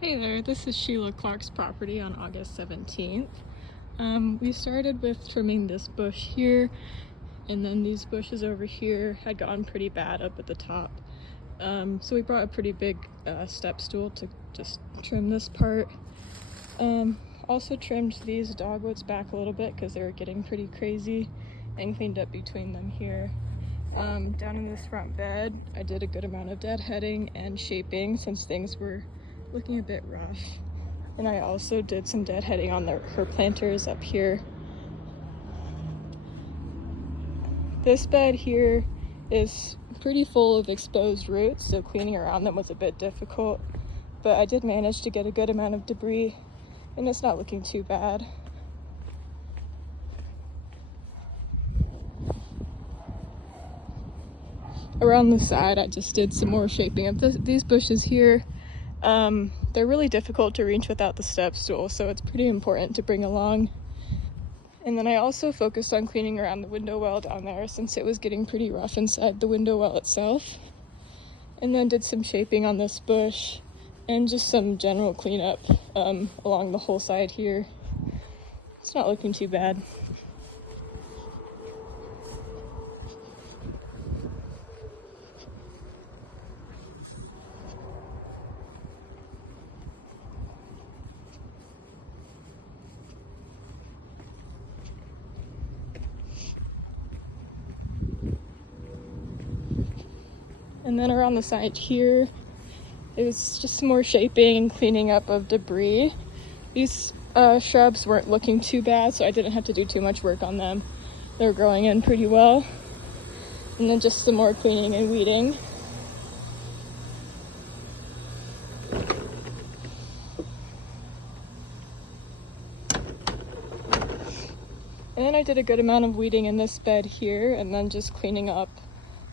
Hey there, this is Sheila Clark's property on August 17th. We started with trimming this bush here, and then these bushes over here had gotten pretty bad up at the top. So we brought a pretty big step stool to just trim this part. Also trimmed these dogwoods back a little bit because they were getting pretty crazy, and cleaned up between them here. Down in this front bed, I did a good amount of deadheading and shaping since things were looking a bit rough. And I also did some deadheading on her planters up here. This bed here is pretty full of exposed roots, so cleaning around them was a bit difficult, but I did manage to get a good amount of debris, and it's not looking too bad. Around the side, I just did some more shaping of these bushes here. They're really difficult to reach without the step stool, so it's pretty important to bring along. And then I also focused on cleaning around the window well down there since it was getting pretty rough inside the window well itself. And then did some shaping on this bush and just some general cleanup along the whole side here. It's not looking too bad. And then around the side here, it was just some more shaping and cleaning up of debris. These shrubs weren't looking too bad, so I didn't have to do too much work on them. They were growing in pretty well. And then just some more cleaning and weeding. And then I did a good amount of weeding in this bed here, and then just cleaning up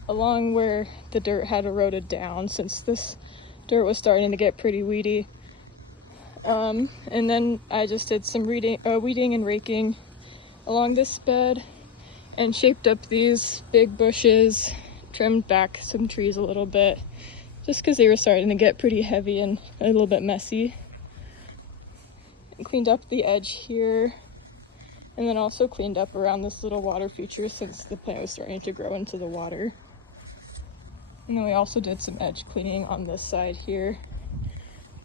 along where the dirt had eroded down since this dirt was starting to get pretty weedy. And then I just did some weeding and raking along this bed and shaped up these big bushes, trimmed back some trees a little bit just because they were starting to get pretty heavy and a little bit messy. And cleaned up the edge here, and then also cleaned up around this little water feature since the plant was starting to grow into the water. And then we also did some edge cleaning on this side here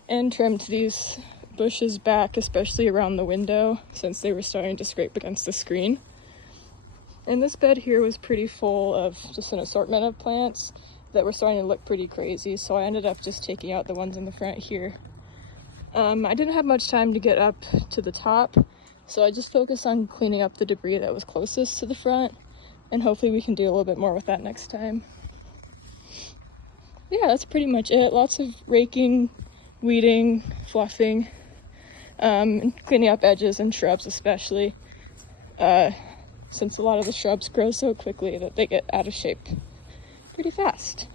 and trimmed these bushes back, especially around the window since they were starting to scrape against the screen. And this bed here was pretty full of just an assortment of plants that were starting to look pretty crazy, so I ended up just taking out the ones in the front here. I didn't have much time to get up to the top, so I just focused on cleaning up the debris that was closest to the front, and hopefully we can do a little bit more with that next time. Yeah, that's pretty much it. Lots of raking, weeding, fluffing, and cleaning up edges and shrubs especially, since a lot of the shrubs grow so quickly that they get out of shape pretty fast.